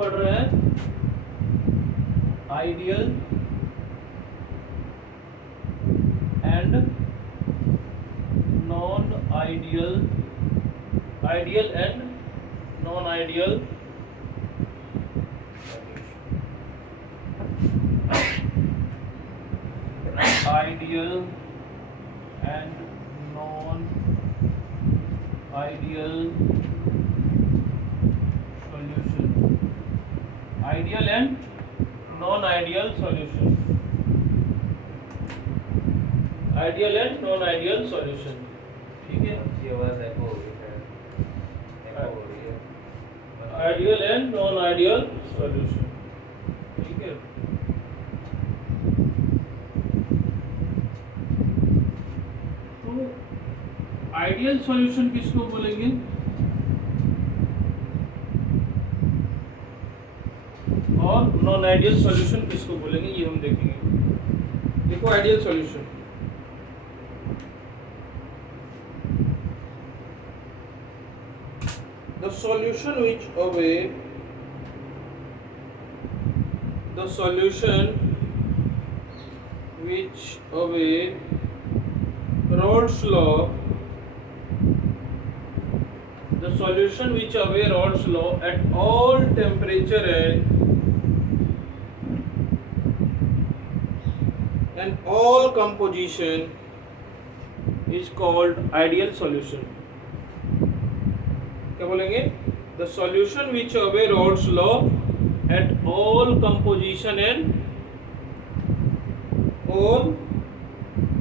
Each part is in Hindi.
पढ़ रहे हैं ideal and non ideal, ideal and non ideal ideal and non ideal solution, ideal and non ideal solution, ideal and non ideal solution. ठीक है, ये आवाज एको हो रही है, एको हो रही है। Ideal and non ideal solution. ठीक है, तो आइडियल सॉल्यूशन किसको बोलेंगे और नॉन आइडियल सॉल्यूशन किसको बोलेंगे, ये हम देखेंगे। देखो ideal solution, the solution which obey the solution which obey Rod's law, the solution which obey Rod's law at all temperature and all composition is called ideal solution। क्या बोलेंगे? The solution which obey Rod's law at all composition and all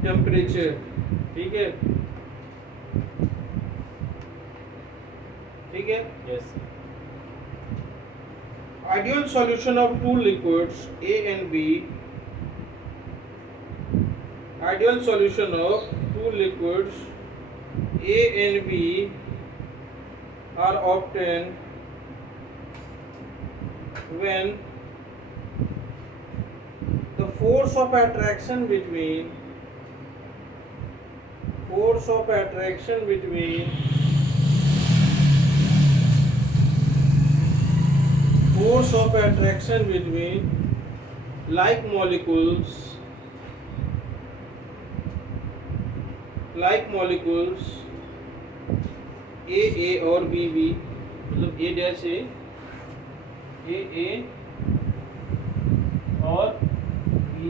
temperature। ठीक है, ठीक है। Yes. Ideal solution of two liquids A and B, ideal solution of two liquids A and B are obtained when the force of attraction between force of attraction between like molecules A और B मतलब A डैश A और B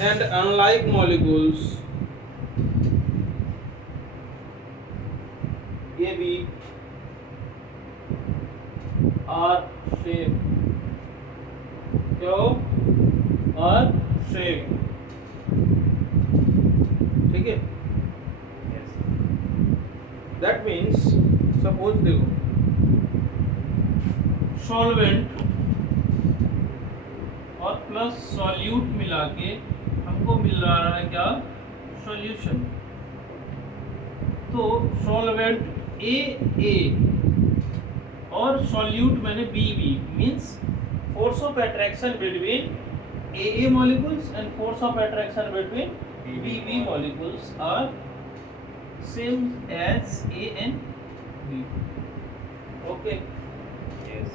and unlike molecules A B are same, क्या are same। ठीक है, यस। that means suppose देखो सॉल्वेंट और प्लस सॉल्यूट मिला के हमको मिल रहा है क्या, सॉल्यूशन। तो सॉल्वेंट ए और सॉल्यूट मैंने B means force of attraction between AA molecules and force of attraction between BB molecules are same as A and B। Okay, yes.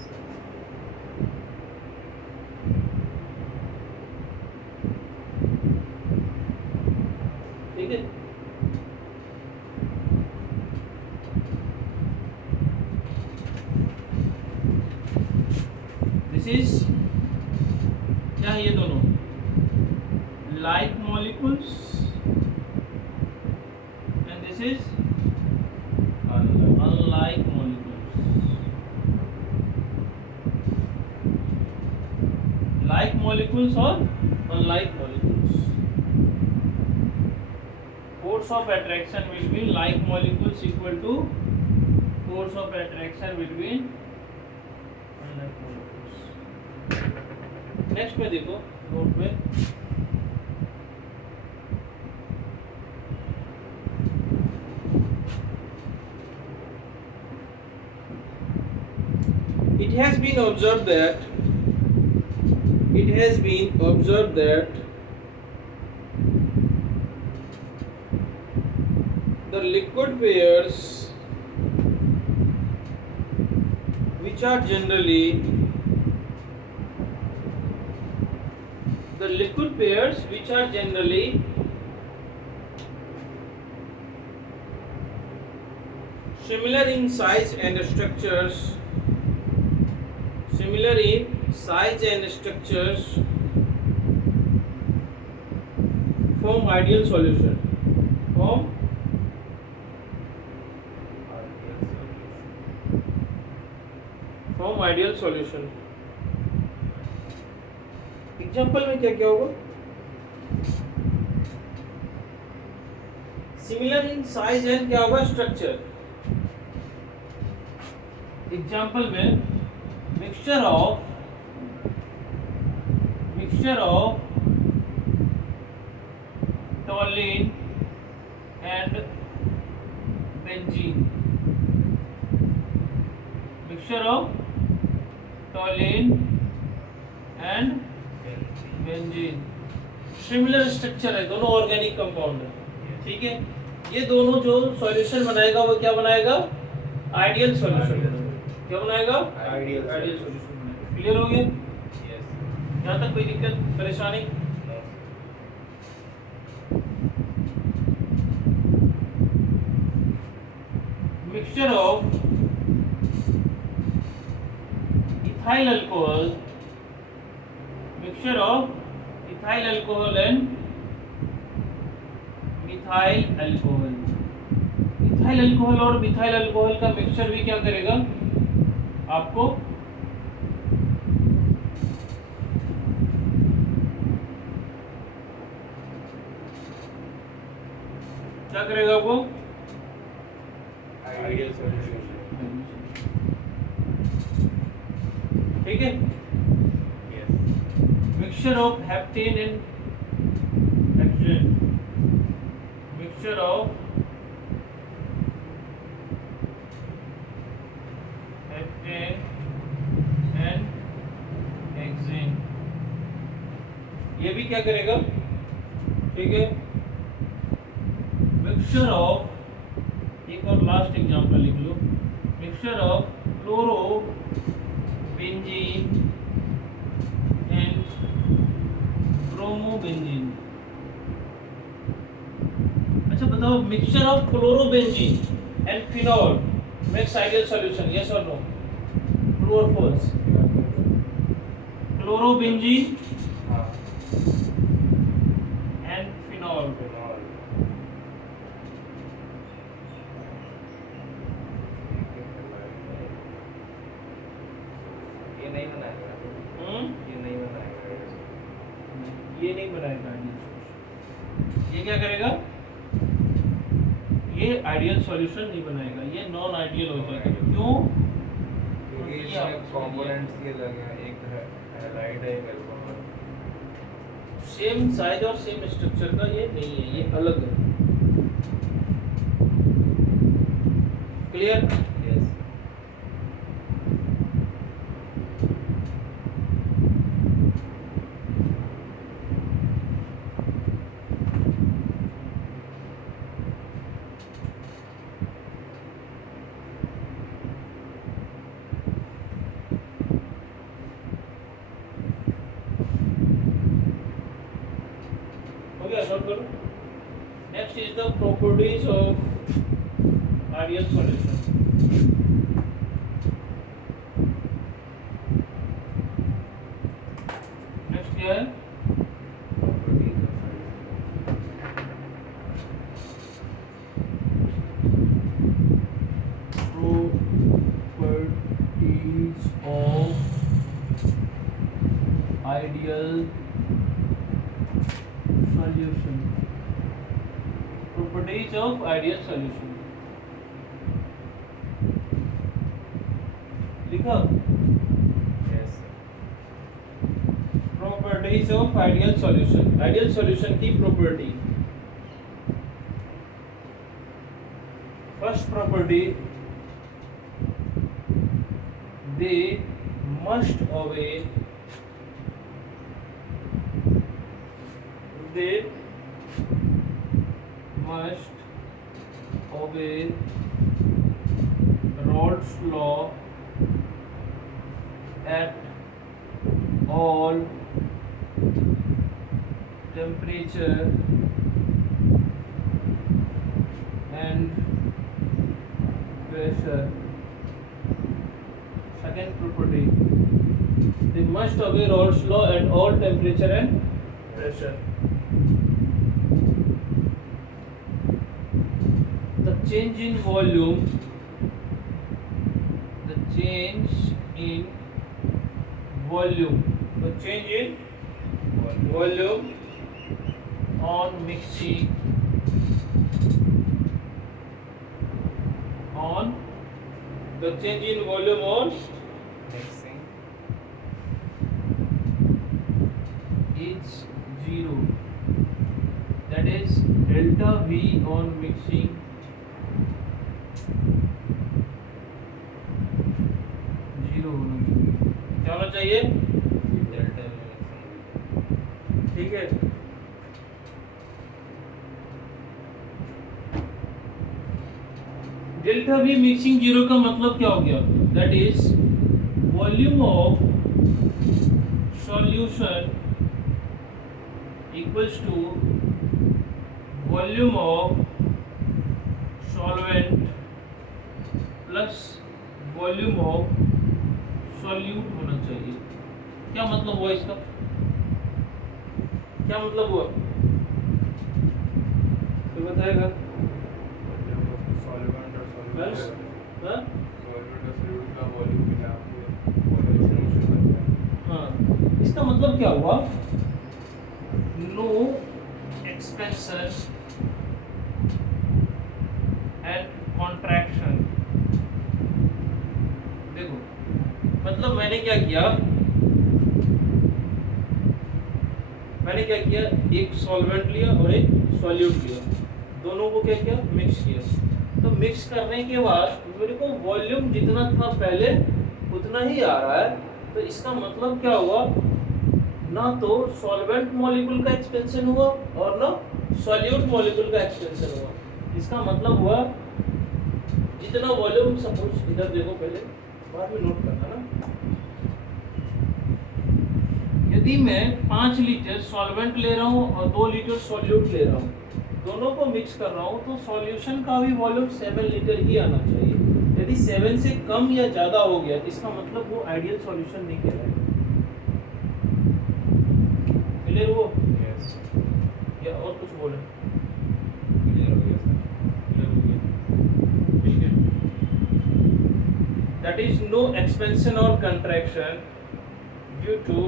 ठीक है। दिस इज क्या है, ये दोनों like molecules and this is unlike molecules। like molecules और unlike molecules, force of attraction between like molecules equal to force of attraction between unlike molecules। Next में देखो नोट में it has been observed that the liquid pairs which are generally similar in size and structures form ideal solution. Example में क्या क्या होगा? सिमिलर इन साइज एंड क्या होगा? स्ट्रक्चर. एग्जाम्पल में mixture of टॉलिन and benzene. Mixture of टॉलिन and benzene. Similar structure है, दोनों ऑर्गेनिक कंपाउंड है. ठीक है, ये दोनों जो सॉल्यूशन बनाएगा वो क्या बनाएगा? Ideal solution. क्या बनाएगा? आइडियल सॉल्यूशन बनाएगा. क्लियर हो गया? यस. यहाँ तक कोई दिक्कत परेशानी? Mixture of ethyl alcohol and methyl alcohol. Ethyl alcohol और मिथाइल अल्कोहल का मिक्सचर भी क्या करेगा? आपको क्या करेगा? वो आइडियल सॉल्यूशन. ठीक है. Yes. Mixture of heptane and hexane. Mixture of heptane and hexane, ये भी क्या करेगा? ठीक है. मिक्सचर ऑफ, एक और लास्ट एग्जांपल लिख लो. Mixture of chlorobenzene and bromobenzene. अच्छा बताओ, mixture of chlorobenzene and phenol makes ideal solution. Yes और नो? ट्रू और फॉल्स? क्लोरोबेंजीन हाँ. And phenol. फिनॉल. ये नहीं बनाएगा. ये नहीं बनाएगा. ये नहीं बनाएगा आइडियल. ये क्या करेगा? ये आइडियल सॉल्यूशन नहीं बनाएगा, ये नॉन आइडियल हो जाएगा. क्यों? क्योंकि इसमें कंपोनेंट्स ये लगे हैं. एक हैलाइड है, एक अल्कोहल. सेम साइज और सेम स्ट्रक्चर का ये नहीं है, ये अलग है. क्लियर? यस. हो गया? नोट करो. Next is the properties of ideal solution. Next क्या है? properties of ideal solution. Properties of ideal solution. लिखा? Yes. Properties of ideal solution. Ideal solution की property. First property, they must obey away Rod's law at all temperature and pressure. Second property, they must obey Rod's law at all temperature and pressure. The change in volume, the change in volume on mixing, the change in volume on mixing is zero. That is delta V on mixing zero होना चाहिए. क्या होना चाहिए? delta mixing. ठीक है. डेल्टा वी मिक्सिंग जीरो का मतलब क्या हो गया? That is volume of solution equals to volume of solvent plus volume of solute होना चाहिए. क्या मतलब हुआ इसका? क्या मतलब हुआ? तो बताएगा. बस हाँ हाँ, इसका मतलब क्या हुआ? No expansion and contraction. देखो मतलब मैंने क्या किया, एक सॉल्वेंट लिया और एक सॉल्यूट लिया, दोनों को क्या किया? मिक्स किया. तो मिक्स करने के बाद मेरे को वॉल्यूम जितना था पहले उतना ही आ रहा है. तो इसका मतलब क्या हुआ? ना तो सॉल्वेंट मॉलिक्यूल का एक्सपेंशन हुआ और ना सॉल्यूट मॉलिक्यूल का एक्सपेंशन हुआ. इसका मतलब हुआ जितना वॉल्यूम, सपोज इधर देखो, पहले बाद में नोट करना ना. यदि मैं 5 लीटर सॉल्वेंट ले रहा हूँ और 2 लीटर सॉल्यूट ले रहा हूँ, दोनों को मिक्स कर रहा हूँ, तो सॉल्यूशन का भी वॉल्यूम 7 लीटर ही आना चाहिए. यदि 7 से कम या ज़्यादा हो गया तो इसका मतलब वो आइडियल सॉल्यूशन नहीं कहलाएगा. क्लियर हो? yes या और कुछ बोले? clear हो गया सर. क्लियर हो गया. ठीक है. दैट इज नो एक्सपेंशन और contraction due to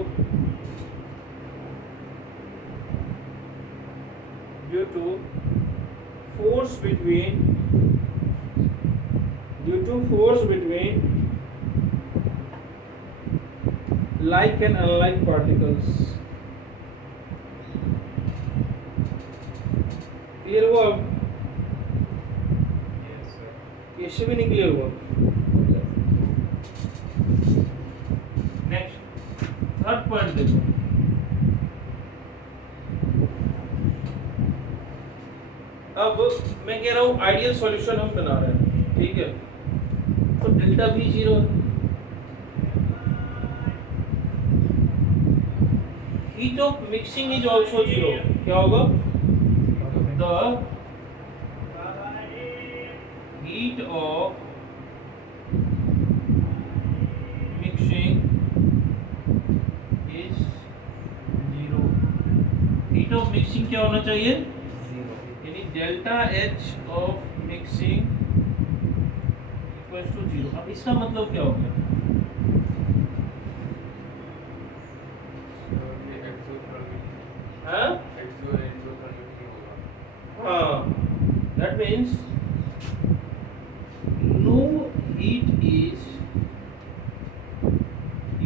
force between like and unlike particles. Clear हुआ? yes sir. कैसे भी नहीं क्लियर हुआ? नेक्स्ट थर्ड पॉइंट देखो. अब मैं कह रहा हूँ आइडियल सॉल्यूशन हम बना रहे हैं, ठीक है? तो डेल्टा भी जीरो है. Heat of mixing is also zero. क्या होगा? The heat of mixing is zero. Heat of mixing क्या होना चाहिए? Delta H of mixing equals to zero. अब इसका मतलब क्या हो गया? हाँ, that means no heat is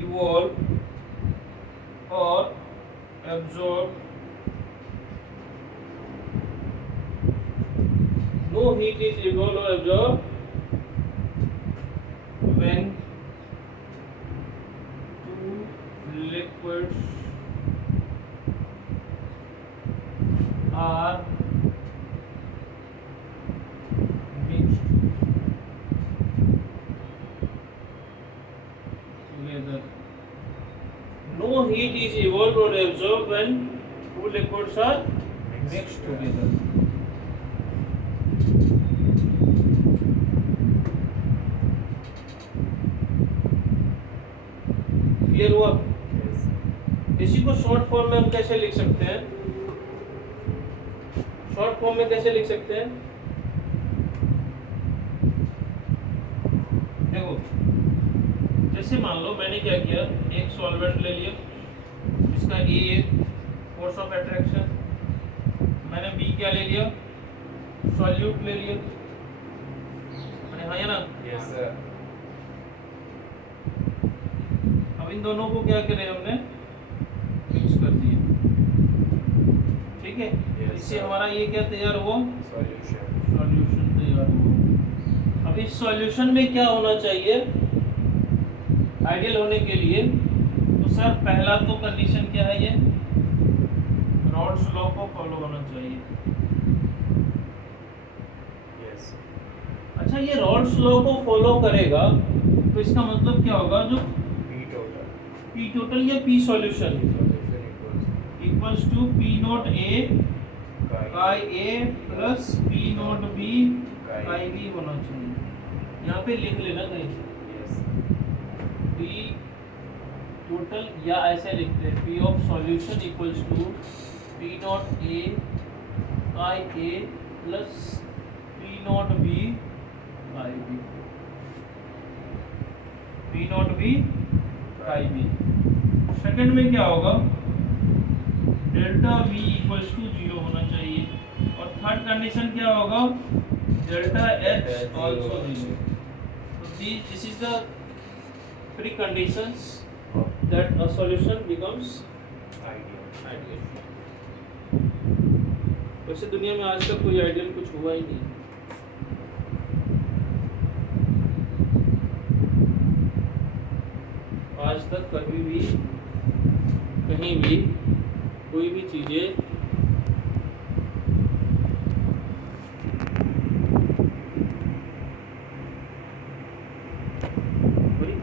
evolve और absorb. No heat is evolved or absorbed when two liquids are no heat is evolved or absorbed when two liquids are mixed together. Clear हुआ? Yes. इसी को शॉर्ट फॉर्म में हम कैसे लिख सकते हैं? शॉर्ट फॉर्म में कैसे लिख सकते हैं? देखो, जैसे मान लो मैंने क्या किया, एक सॉल्वेंट ले लिया जिसका ए है फोर्स ऑफ अट्रैक्शन, मैंने बी क्या ले लिया, सॉल्यूट ले लिया, मैंने हाँ या ना? Yes sir. अब इन दोनों को क्या करें हमने, मिक्स कर दिया, ठीक है? Yes, इससे sir. हमारा ये क्या तैयार हुआ, Solution. सॉल्यूशन तैयार हुआ। अब इस सॉल्यूशन में क्या होना चाहिए आइडियल होने के लिए? तो सर पहला तो कंडीशन क्या है, ये रॉल्स लॉ को फॉलो होना चाहिए। Yes. अच्छा, ये रॉल्स लॉ को फॉलो करेगा तो इसका मतलब क्या होगा, जो P total. पी टोटल या P solution Solution equals equals to P naught A chi chi A plus P naught B chi chi B होना चाहिए। यहाँ पे लिख लेना कहीं Yes. पी टोटल, या ऐसे लिखते हैं P of solution equals to P naught A chi A plus P naught B chi B, P naught B chi B. Second में क्या होगा, डेल्टा वी इक्वल्स टू 0 होना चाहिए, और थर्ड कंडीशन क्या होगा, delta H also 0। So this is the three conditions that a solution becomes Ideal. ideal. वैसे दुनिया में आज तक कोई आइडियल कुछ हुआ ही नहीं। आज तक कभी भी कहीं भी कोई भी चीजें हुई।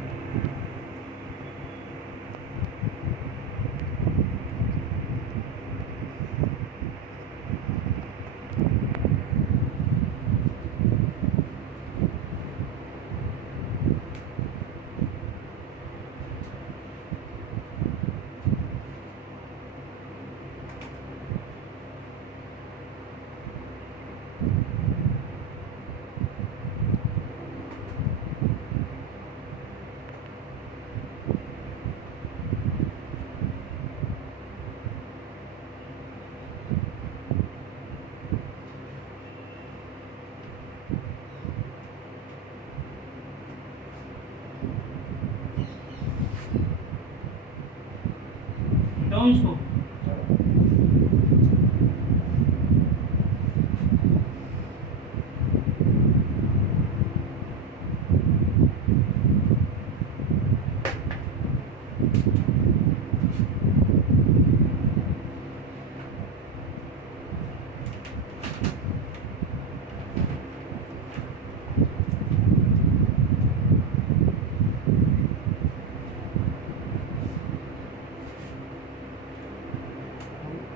बताऊं इसको,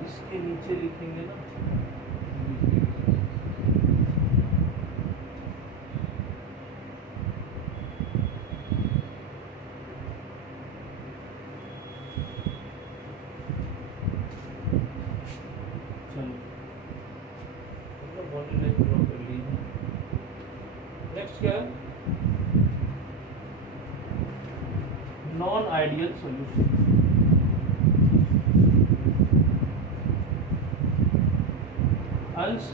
इसके नीचे लिखेंगे ना, चलो बॉडी लाइन ड्रॉ कर ली है। नेक्स्ट क्या है, नॉन आइडियल सॉल्यूशन। अंश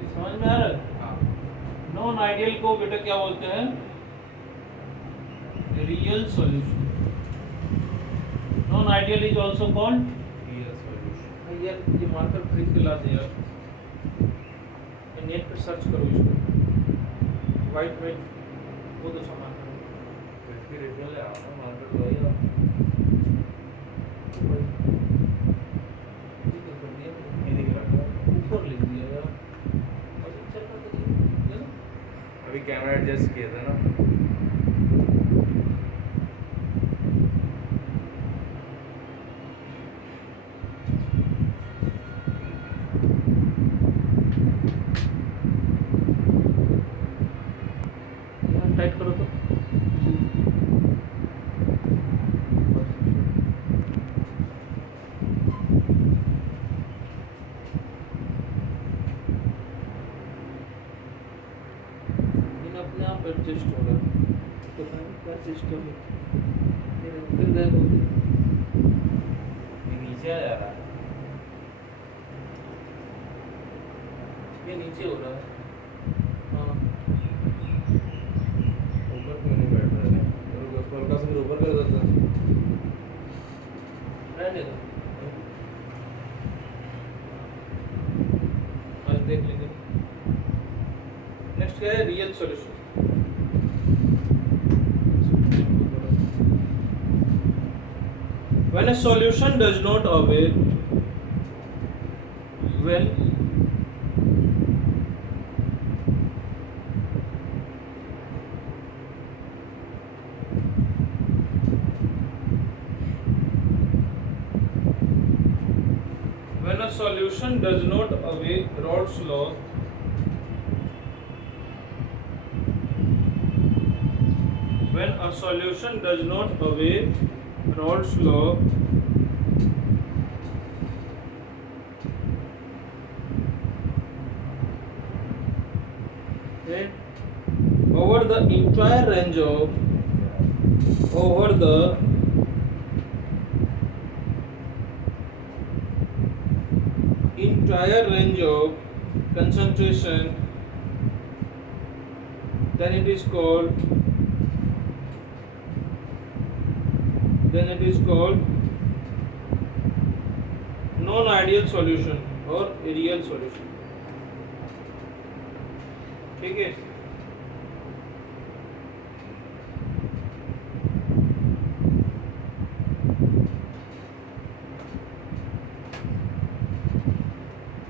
ये समझ में आ रहा है? हाँ. नॉन आइडियल को बेटा क्या बोलते हैं, real solution. Non ideal is also called Real solution. यार, ये मार्कर खरीद के ला दे यार, नेट पे सर्च करो इसको, वाइट वो तो सामान तो इसकी रिजल्ट ले आओ ना, मार्केट वही आओ. ये दिख रहा है. ऊपर लिख दिया यार, और चल रहा था ये ना, अभी कैमरा एडजस्ट किया था ना. पर एडजस्ट होगा, तो क्या सिस्टम है फिर गायब हो गया। ये नीचे आ जा रहा है। ये नीचे हो रहा है। हाँ ऊपर क्यों नहीं बैठ रहा है? तो उसको हल्का सा फिर ऊपर कर देता। रहने दो, आज देख लेंगे। नेक्स्ट क्या है, real solution. When a solution does not avail, when a solution does not avail Rod's law, when a solution does not avail Rod's law, then over the entire range of concentration, then it is called non-ideal solution or real solution। ठीक है,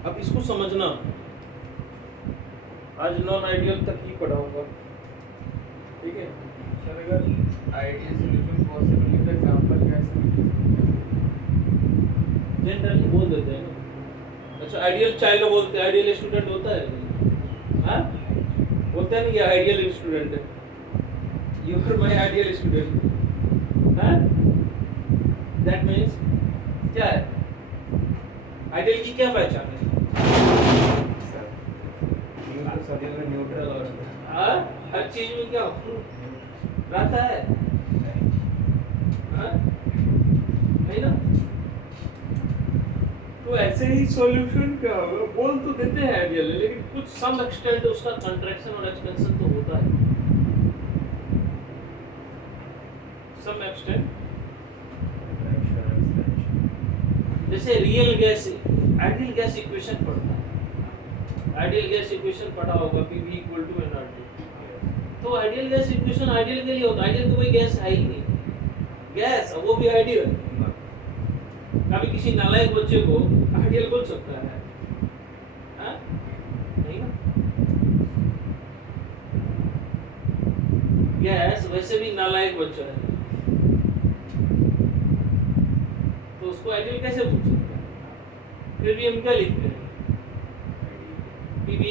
अब इसको समझना, आज नॉन आइडियल तक ही पढ़ाऊंगा। ठीक है सर अगर आइडियल सॉल्यूशन पॉसिबल है तो एग्जांपल कैसे जनरली बोल देते हैं ना। अच्छा, आइडियल चाइल्ड बोलते हैं, आइडियल स्टूडेंट होता है, हाँ बोलते हैं ना, ये आइडियल स्टूडेंट है, you are my ideal student. हाँ, दैट मीन्स क्या है, आइडियल की क्या पहचान है? सर सभी में न्यूट्रल और हाँ, हर चीज में क्या रहता है? हाँ, नहीं ना। तो ऐसे ही सॉल्यूशन क्या होगा, बोल तो देते हैं आइडियल, लेकिन कुछ सम एक्सटेंट उसका कंट्रैक्शन और एक्सपेंशन तो होता है, सम एक्सटेंट। जैसे real gas, ideal gas equation पढ़ता है, आइडियल गैस इक्वेशन पढ़ा होगा, PV = nRT। तो आइडियल गैस इक्वेशन आइडियल के लिए होता है, आइडियल तो कोई गैस है ही नहीं, गैस वो भी आइडियल। कभी किसी नालायक बच्चे को आइडियल बोल सकता है? हाँ? नहीं ना। गैस वैसे भी नालायक बच्चा है, तो उसको आइडियल कैसे बोल सकते हैं? फिर भी हम क्या लिखते हैं, PV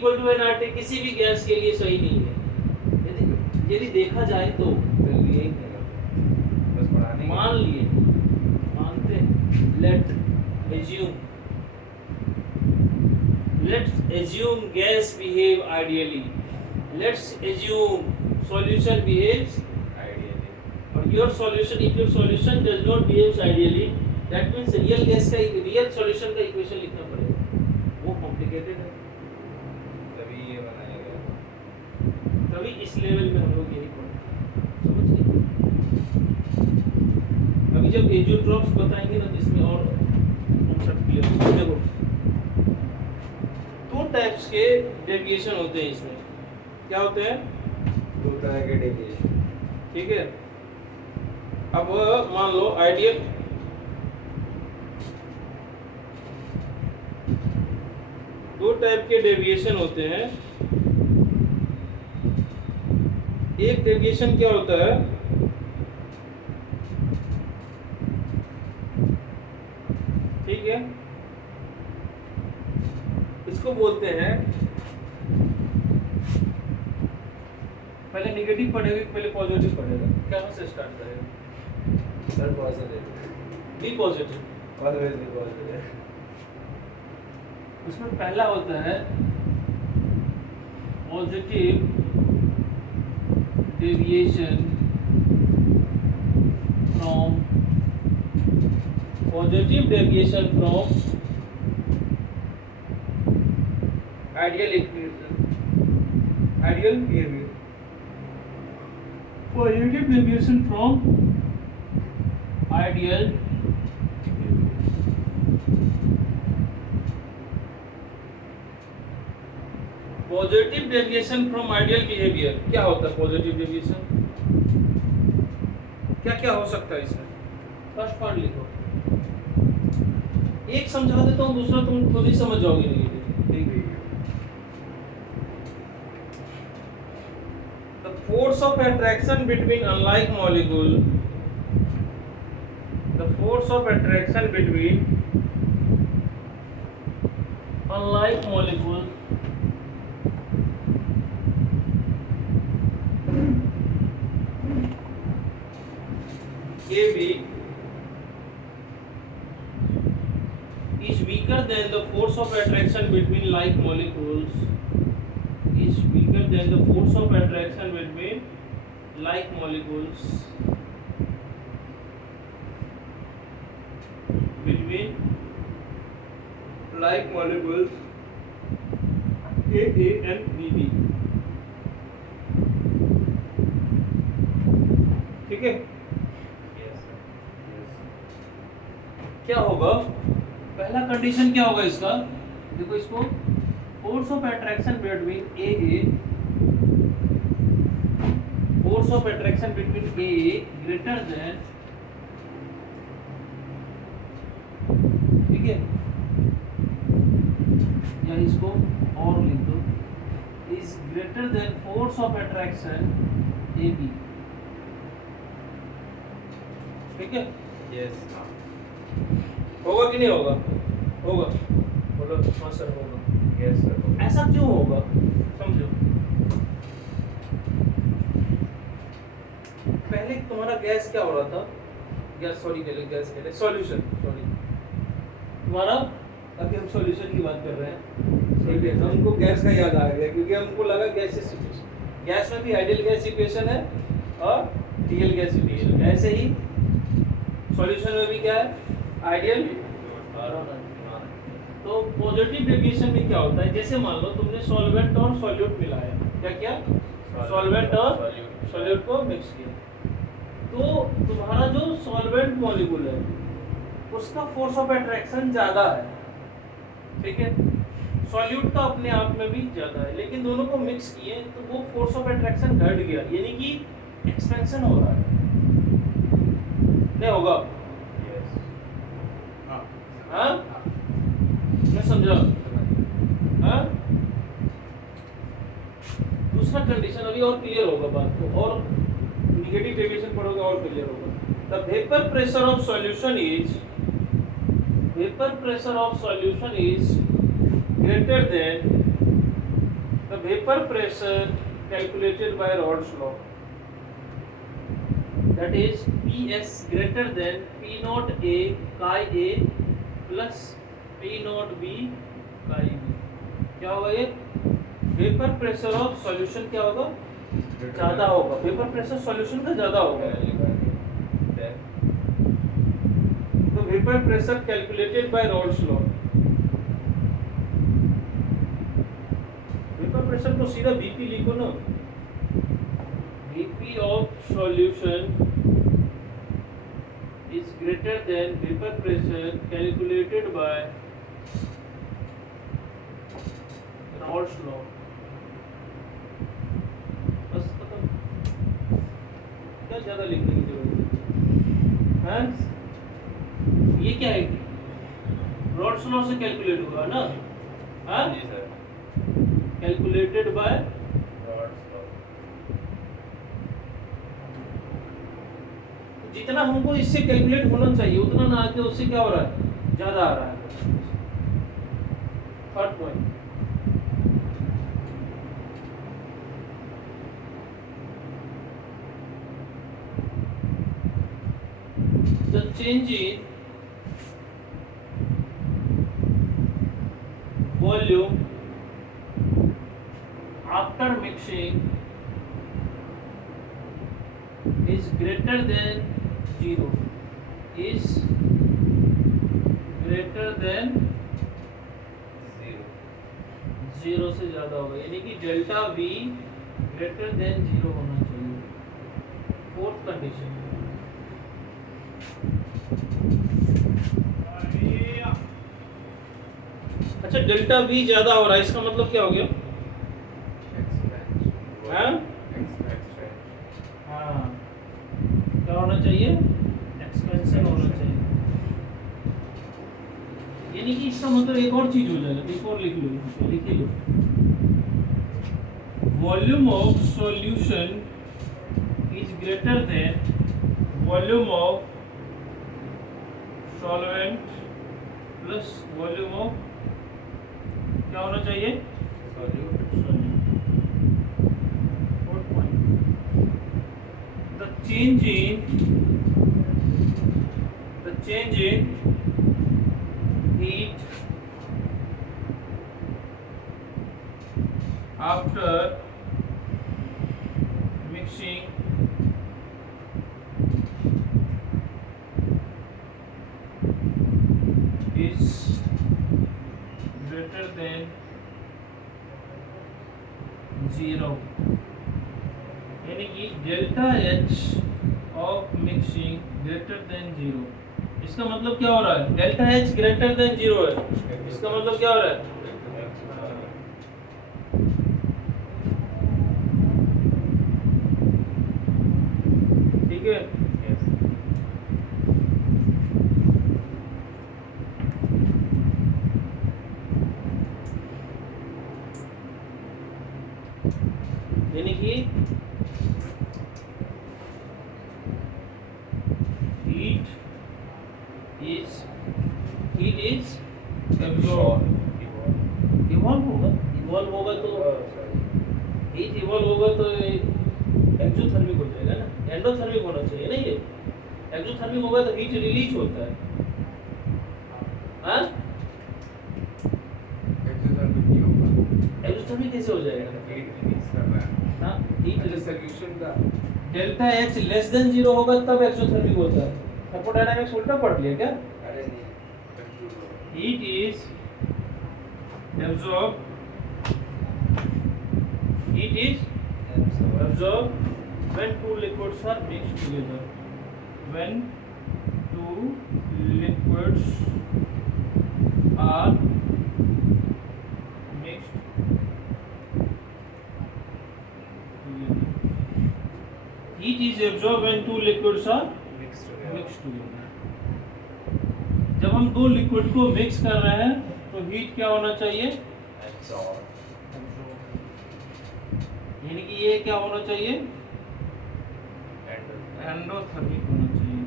= nRT किसी भी गैस के लिए सही नहीं है, यदि देखा जाए तो। यही बस पढ़ाने मान लिए, मानते हैं, let's assume gas behave ideally, let's assume solution behaves ideally or your solution, if your solution does not behave ideally, that means real gas का real solution का equation लिखना पड़ेगा, वो complicated है। तभी ये बनाया गया। तभी इस लेवल में हम लोग यही पढ़ते, समझ गए? अभी जब एजियोट्रॉप्स बताएंगे ना, जिसमें और कॉन्सेप्ट क्लियर होगा। देखो, दो टाइप्स के डेविएशन होते हैं इसमें, क्या होते हैं? दो तरह के डेविएशन। ठीक है, अब मान लो आइडियल, दो टाइप के डेविएशन होते हैं। एक डेविएशन क्या होता है, ठीक है, इसको बोलते हैं, पहले नेगेटिव पढ़ेगा पहले पॉजिटिव पढ़ेगा, कहाँ से स्टार्ट करेगा? Sir positive, be positive. Always be positive. उसमें पहला होता है positive deviation from ideal equation, ideal behavior, positive deviation from ideal positive deviation from ideal behaviour. क्या होता है पॉजिटिव डेविएशन? क्या क्या हो सकता है इसमें? फर्स्ट पॉइंट लिखो, एक समझा देता हूँ, दूसरा तुम खुद ही समझ जाओगे। Negative, the force of attraction between unlike molecule, the force of attraction between unlike molecule AB is weaker than the force of attraction between like molecules, is weaker than the force of attraction between like molecules, between like molecules AA and BB। ठीक है, क्या होगा? पहला कंडीशन क्या होगा इसका? देखो इसको, force of attraction between AA, force of attraction between AA greater than, ठीक है, या इसको और लिख दो, is greater then force of attraction AB। ठीक है, यस होगा कि नहीं होगा? होगा, बोलो। हाँ सर होगा। Yes sir. ऐसा क्यों होगा? समझो, पहले तुम्हारा गैस क्या हो रहा था? गैस के लिए सॉल्यूशन, सॉरी तुम्हारा, अभी हम सॉल्यूशन की बात कर रहे हैं, ठीक है, हमको गैस का याद आ गया क्योंकि हमको लगा गैस सिचुएशन, गैस में भी आइडियल गैस इक्वेशन है और रियल गैस इक्वेशन, ऐसे ही सॉल्यूशन में भी क्या है? आइडियल। तो पॉजिटिव डेविएशन में क्या होता है? जैसे मान लो तुमने सॉल्वेंट और सॉल्यूट मिलाया, क्या क्या? सॉल्वेंट और सॉल्यूट को मिक्स किया, तो तुम्हारा जो सॉल्वेंट मॉलिक्यूल है उसका फोर्स ऑफ अट्रैक्शन ज्यादा है, ठीक है, सॉल्यूट का अपने आप में भी ज्यादा है, लेकिन दोनों को मिक्स किए तो वो फोर्स ऑफ अट्रैक्शन घट गया, यानी कि एक्सपेंशन हो रहा है, नहीं होगा? हाँ, मैं समझा। हाँ, दूसरा कंडीशन अभी और क्लियर होगा बात को, और नेगेटिव डेविएशन पढ़ोगे और क्लियर होगा। The vapour pressure of solution is, vapour pressure of solution is greater then the vapour pressure calculated by rods law, that is PS greater than P naught A chi A plus P naught B chi B। क्या होगा ये? वेपर प्रेशर ऑफ सॉल्यूशन क्या होगा? ज्यादा होगा, वेपर प्रेशर सॉल्यूशन का ज्यादा होगा। तो vapour pressure calculated by rods law, vapour pressure को सीधा बीपी लिखो ना, Vp of solution is greater than vapor pressure calculated by Raoult's law। बस खत्म, क्या ज्यादा लिखने की जरूरत है? ये क्या है? Raoult's law से कैलकुलेट होगा ना? हाँ जी सर, कैलकुलेटेड बाय जितना हमको इससे कैलकुलेट होना चाहिए उतना ना आके उससे क्या हो रहा है? ज्यादा आ रहा है। Third point, the change in volume after mixing is greater than 0 is greater than 0 से ज़्यादा होगा, यानी कि डेल्टा V ग्रेटर देन 0 होना चाहिए। फोर्थ कंडीशन, अच्छा डेल्टा V ज़्यादा हो रहा है, इसका मतलब क्या हो गया? हाँ हाँ, क्या होना चाहिए? एक्सपेंशन होना चाहिए, यानी कि इसका मतलब एक और चीज हो जाएगा, एक और लिख लो, लिख लो, volume of solution is greater than volume of solvent plus volume of, क्या होना चाहिए? The change in heat after mixing is greater than 0, यानी कि delta H of mixing greater than 0, इसका मतलब क्या हो रहा है? डेल्टा H ग्रेटर देन 0 है, इसका मतलब क्या हो रहा है? ठीक है, यानी कि heat is absorbed, इवॉल्व होगा तो हीट इवॉल्व होगा तो एक्सोथर्मिक हो जाएगा ना, एंडोथर्मिक होना चाहिए ना, ये एक्सोथर्मिक होगा तो हीट रिलीज होता है। हाँ, एक्सोथर्मिक कैसे हो जाएगा? हाँ, हीट सॉल्यूशन का डेल्टा H लेस देन 0 होगा तब एक्सोथर्मिक होता है। थर्मोडायनामिक्स उल्टा पढ़ लिया क्या? अरे नहीं, heat is absorbed, heat is absorbed when two liquids are mixed together, when two liquids are mixed together, heat is absorbed when two liquids are mixed together। जब हम दो लिक्विड को मिक्स कर रहे हैं तो हीट क्या होना चाहिए? यानी कि ये क्या होना चाहिए? एंडोथर्मिक होना चाहिए,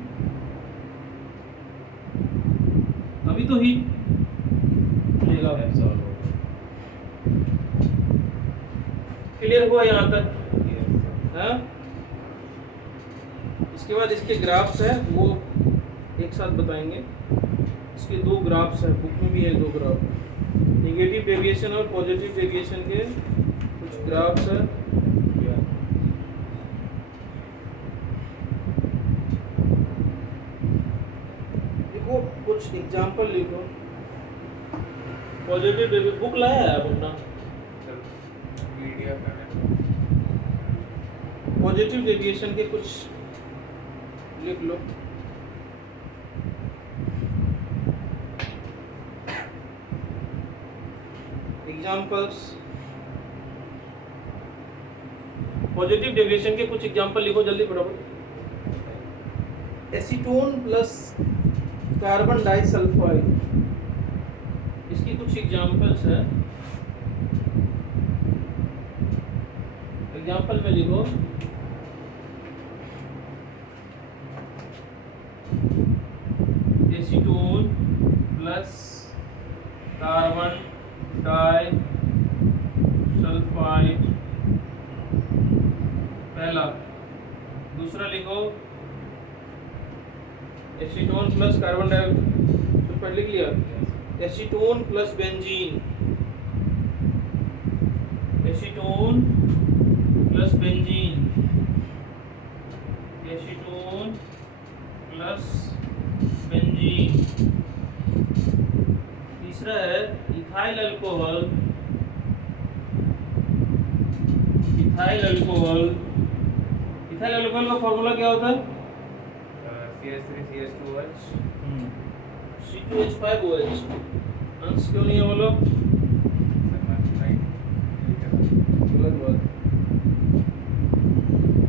अभी तो हीट लेगा। क्लियर हुआ यहाँ तक? हाँ, इसके बाद इसके ग्राफ्स है वो एक साथ बताएंगे। इसके दो ग्राफ्स हैं, बुक में भी है दो ग्राफ, नेगेटिव डेविएशन और पॉजिटिव डेविएशन के कुछ ग्राफ्स हैं। लिखो कुछ एग्जांपल लिखो। पॉजिटिव डेविएशन बुक लाया है आप अपना? पॉजिटिव डेविएशन के कुछ लिख लो। एग्जाम्पल्स, पॉजिटिव डेविएशन के कुछ एग्जाम्पल लिखो जल्दी फटाफट। एसीटोन प्लस कार्बन डाइसल्फाइड, इसकी कुछ एग्जाम्पल्स है। एग्जाम्पल में लिखो एसीटोन प्लस कार्बन डाइसल्फाइड, पहला। दूसरा लिखो एसीटोन प्लस कार्बन डाइसल्फाइड, लिख लिया। Acetone plus benzene, acetone plus benzene, acetone plus benzene. तीसरा है ethyl alcohol, ethyl alcohol. Ethyl alcohol का फॉर्मूला क्या होता है? CH3CH2OH C2H5OH। अंश क्यों नहीं है बोलो? गलत बात।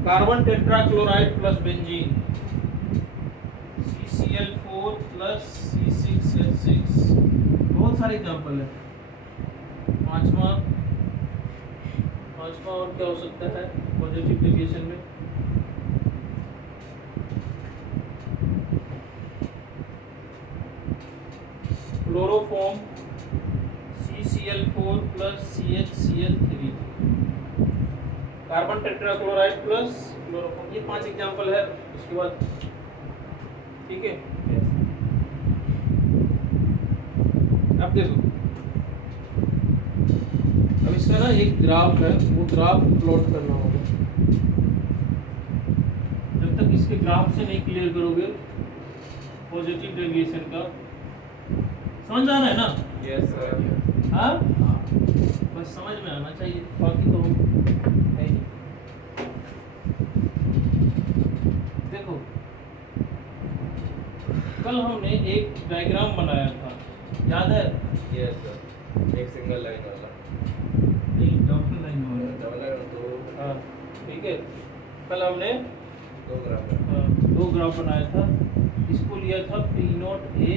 Carbon tetrachloride plus benzene, CCl4 plus C6H6। बहुत सारे एग्जाम्पल है। पांचवा और क्या हो सकता है पॉजिटिव डेविएशन में? Chloroform, CCl4 plus CHCl3। Carbon tetrachloride plus chloroform. ये 5 एग्जाम्पल है। उसके बाद ठीक है। अब देखो, अब इसका ना एक ग्राफ है, वो ग्राफ प्लॉट करना होगा। जब तक इसके ग्राफ से नहीं क्लियर करोगे पॉजिटिव डेविएशन का, समझ आ रहा है ना? Yes sir. हाँ, बस समझ में आना चाहिए, बाकी तो है ही। देखो, कल हमने एक डायग्राम बनाया था, याद है? यस सर, एक सिंगल लाइन वाला। नहीं, डबल लाइन वाला। डबल लाइन दो। हाँ, ठीक है। कल हमने 2 ग्राम। 2 ग्राफ बनाया था। इसको लिया था P0A,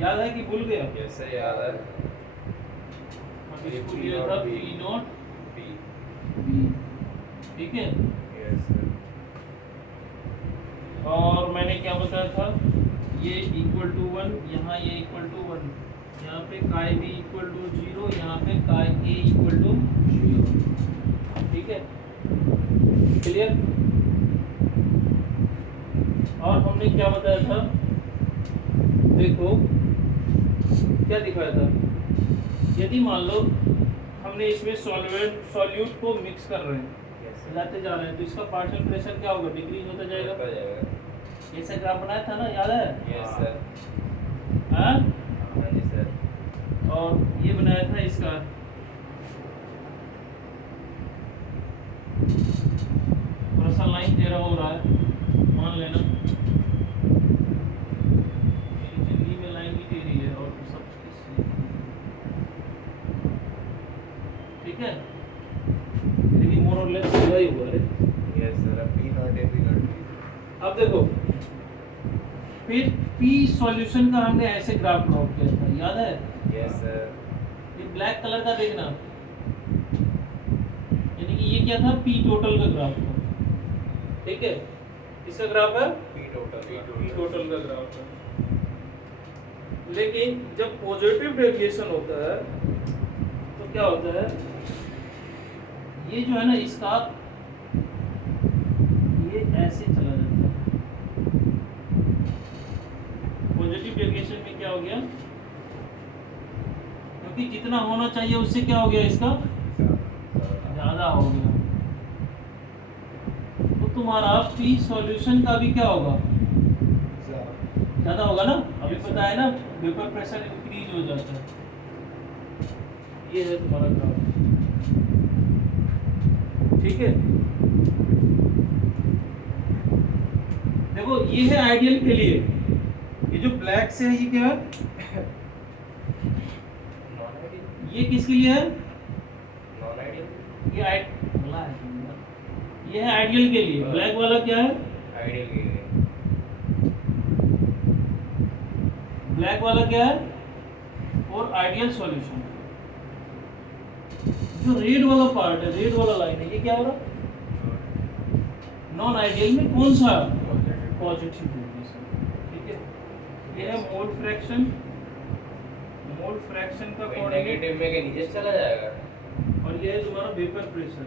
याद है कि भूल गया? यस सर, याद है। इसको लिया था P0B, ठीक है। Yes sir. और मैंने क्या बताया था, ये इक्वल टू 1, यहाँ ये इक्वल टू 1, यहाँ पे काय B इक्वल टू 0, यहाँ पे काय A इक्वल टू 0, ठीक है। क्लियर? और हमने क्या बताया था, देखो क्या दिखाया था, यदि मान लो हमने इसमें सॉल्यूट को मिक्स कर रहे हैं, लाते जा रहे हैं, तो इसका पार्शियल प्रेशर क्या होगा? डिक्रीज होता जाएगा। ऐसा ग्राफ बनाया था ना, याद है? Yes sir. हाँ हाँ जी सर। और ये बनाया था इसका, थोड़ा सा लाइन तेरा हो रहा है, मान लेना। मेरी जिंदगी में लाइन ही तेरी है और सब किसी, ठीक है। लेकिन मोर और लेस सीधा ही हुआ है। Yes sir, P0A P0B। अब देखो, फिर P सॉल्यूशन का हमने ऐसे ग्राफ प्लॉट किया था, याद है? Yes sir. ये ब्लैक कलर का देखना, यानी कि ये क्या था? P टोटल का ग्राफ था, ठीक है। इसका ग्राफ है P total का ग्राफ है। लेकिन जब पॉजिटिव डेविएशन होता है तो क्या होता है, ये जो है ना, इसका ये ऐसे चला जाता है। पॉजिटिव डेविएशन में क्या हो गया, क्योंकि जितना होना चाहिए उससे क्या हो गया, इसका ज्यादा हो गया। तो तुम्हारा P सॉल्यूशन का भी क्या होगा, ज्यादा होगा ना। अभी पता है ना, वेपर प्रेशर इंक्रीज हो जाता है। ये है तुम्हारा ग्राफ, ठीक है। देखो, ये है आइडियल के लिए। ये जो ब्लैक से है, ये क्या है? ये किसके लिए है? ये ये है आइडियल के लिए। ब्लैक वाला क्या है? आइडियल के लिए। ब्लैक वाला क्या है? और आइडियल सॉल्यूशन। जो रेड वाला पार्ट है, रेड वाला लाइन है, ये क्या हो रहा? नॉन आइडियल में कौन सा? पॉजिटिव डेविएशन, ठीक है। ये है मोल फ्रैक्शन, मोल फ्रैक्शन का कोऑर्डिनेट, नेगेटिव में के नीचे चला जाएगा। और ये है तुम्हारा वेपर प्रेशर।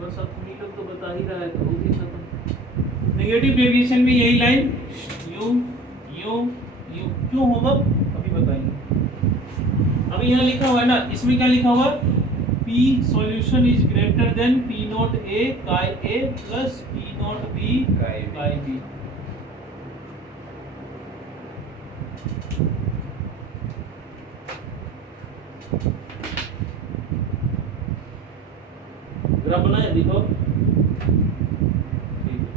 बस अब तुम ही लोग तो बता ही रहा है, तो हो ही खत्म। नेगेटिव डेविएशन में यही लाइन यू यू यू क्यों होगा, अभी बताएंगे। अब अभी यहाँ लिखा हुआ है ना, इसमें क्या लिखा हुआ, P solution is greater then P not A chi A plus P not B chi B। Graph बनाया देखो, ठीक है।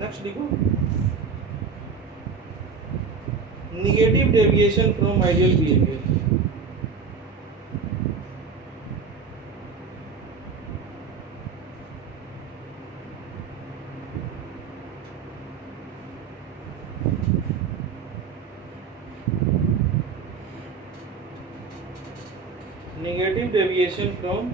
नेक्स्ट देखो, negative deviation from ideal behaviour. Negative deviation from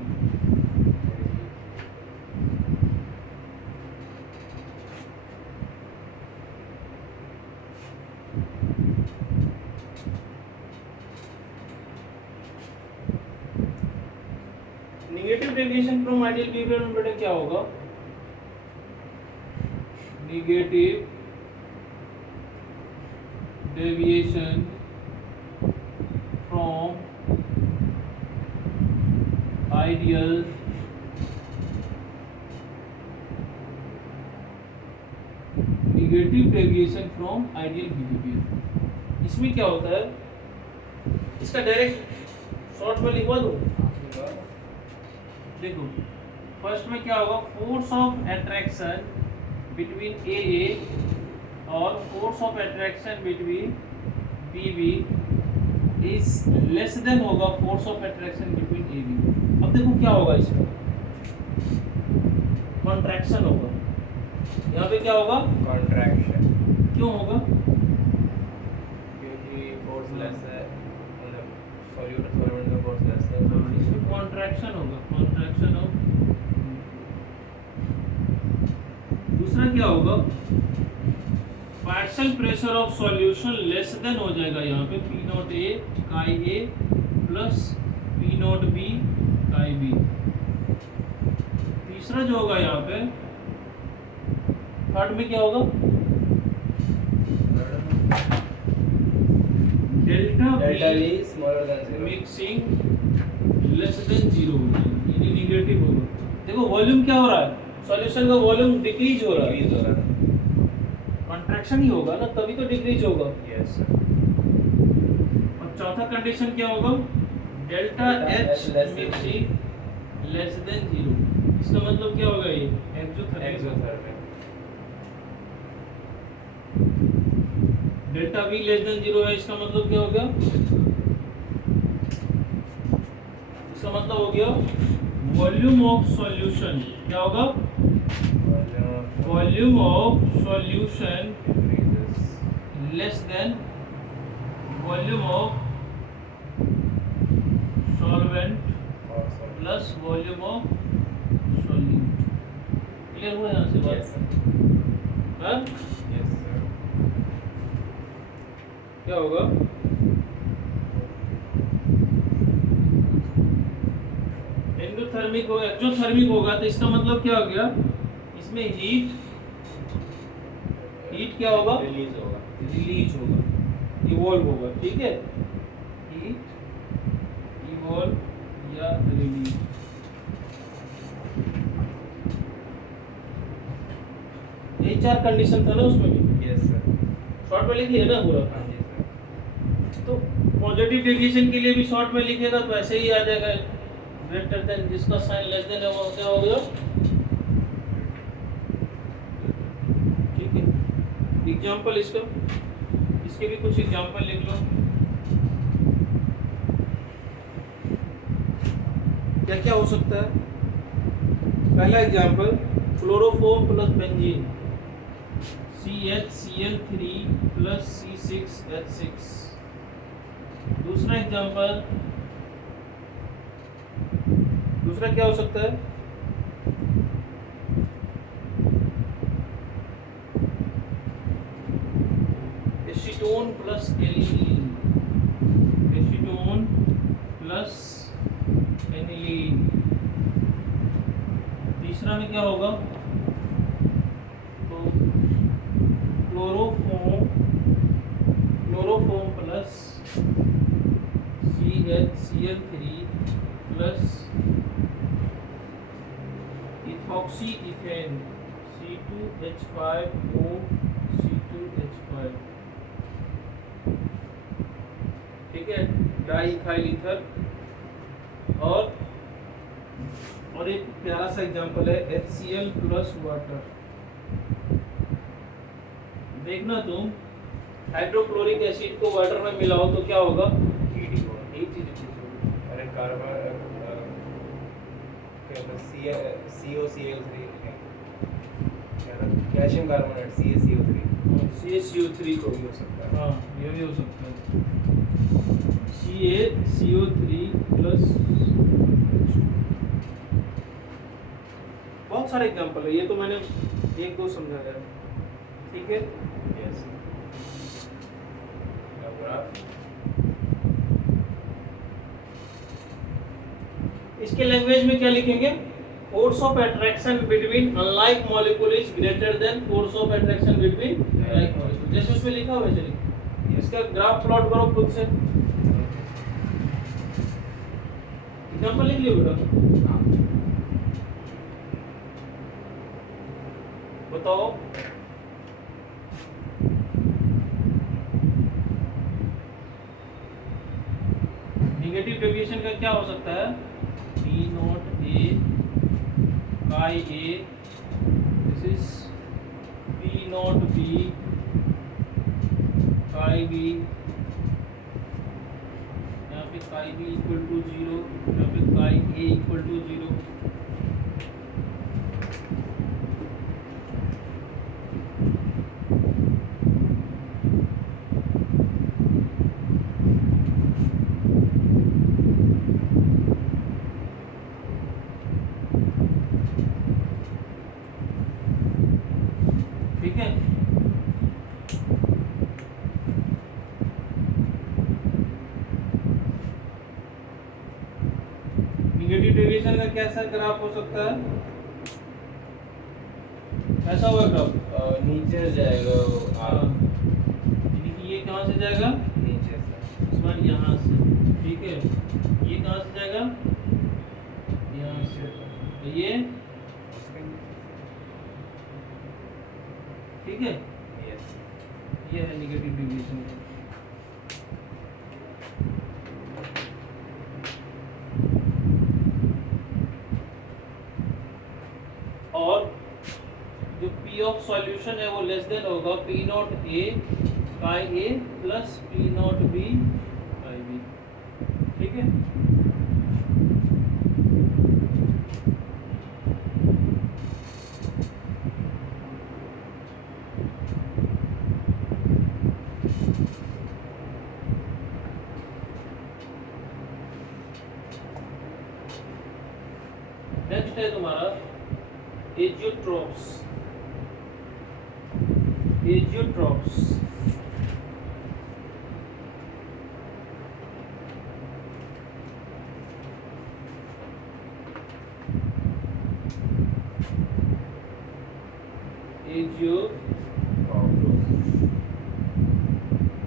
negative deviation from ideal behaviour में बेटा क्या होगा, negative deviation from ideal negative deviation from ideal behaviour. इसमें क्या होता है, इसका डायरेक्ट शॉर्ट में लिखवा दो। देखो फर्स्ट में क्या होगा, force of attraction between AA और force of attraction between BB is less than होगा force of attraction between AB। अब देखो क्या होगा, इसमें कॉन्ट्रैक्शन होगा, यहाँ पे क्या होगा, कॉन्ट्रैक्शन। क्यों होगा, क्योंकि फोर्स लेस है, मतलब सॉल्यूट का फोर्स लेस है, इसमें कॉन्ट्रैक्शन होगा, कॉन्ट्रैक्शन ऑफ। दूसरा क्या होगा, partial pressure of solution less than हो जाएगा यहाँ पे P not A chi A plus P not B chi B। तीसरा जो होगा यहाँ पे, थर्ड में क्या होगा, delta V smaller than 0 mixing less than 0 हो जाएगा, यानी निगेटिव होगा। देखो वॉल्यूम क्या हो रहा है, सॉल्यूशन का वॉल्यूम डिक्रीज हो रहा है, कॉन्ट्रैक्शन ही होगा ना, तभी तो डिक्रीज होगा। Yes sir. और चौथा कंडीशन क्या होगा, delta H mixing less than 0। इसका मतलब क्या होगा, ये exothermic. Delta V less than 0 है, इसका मतलब क्या हो गया, इसका मतलब हो गया वॉल्यूम ऑफ सॉल्यूशन क्या होगा, volume of solution less than volume of solvent plus volume of solute. Clear हुआ यहाँ से बात, हाँ? क्या होगा, एंडोथर्मिक होगा, एक्सोथर्मिक होगा, तो इसका मतलब क्या हो गया, इसमें हीट क्या होगा, रिलीज होगा, इवॉल्व होगा, ठीक है, हीट इवॉल्व या रिलीज। ये चार कंडीशन था ना उसमें भी। Yes sir. शॉर्ट में लिखिए ना पूरा। हाँ जी सर। तो पॉजिटिव डेविएशन के लिए भी शॉर्ट में लिखेगा तो ऐसे ही आ जाएगा, ग्रेटर देन, जिसका साइन लेस देन है वो क्या हो गया, ठीक है। एग्जांपल इसके भी कुछ एग्जांपल लिख लो। क्या क्या हो सकता है, पहला example chloroform plus benzene CHCl3 plus C6H6। दूसरा एग्जांपल, दूसरा क्या हो सकता है, acetone plus aniline, acetone plus aniline. तीसरा में क्या होगा, तो Cl3 plus ethoxy ethane C2H5O C2H5, ठीक है, डाई इथाइल ईथर। और एक प्यारा सा एग्जांपल है HCl प्लस वाटर। देखना तुम हाइड्रोक्लोरिक एसिड को वाटर में मिलाओ तो क्या होगा, अरे carbon COCl3 calcium carbonate CaCO3 को भी हो सकता है। हाँ ये भी हो सकता है, CaCO3 प्लस। बहुत सारे एग्जांपल है, ये तो मैंने एक दो समझाया है, ठीक है। यस। इसके लैंग्वेज में क्या लिखेंगे, force of attraction between unlike molecule is greater then force of attraction between like molecule, जैसे उसमें लिखा हुआ है। चलिए इसका ग्राफ प्लॉट करो खुद से, एग्जांपल लिख लियो बेटा। हाँ। बताओ नेगेटिव डेविएशन का क्या हो सकता है, P not A chi A, this is P not B chi B, यहाँ पे chi B इक्वल टू 0, यहाँ पे chi A इक्वल टू 0। ठीक है, नेगेटिव डेविएशन का कैसा ग्राफ हो सकता है, ऐसा होगा ग्राफ, नीचे जाएगा यानी कि ये कहाँ से जाएगा, नीचे से इस बार यहाँ से, ठीक है। ये कहाँ से जाएगा, यहाँ से, तो ये ठीक है। यस। ये है नेगेटिव डेविएशन। और जो P ऑफ सॉल्यूशन है वो लेस देन होगा P not A chi A plus P not B chi B, ठीक है। नेक्स्ट है तुम्हारा एजियोट्रोप्स। एजियोट्रोप्स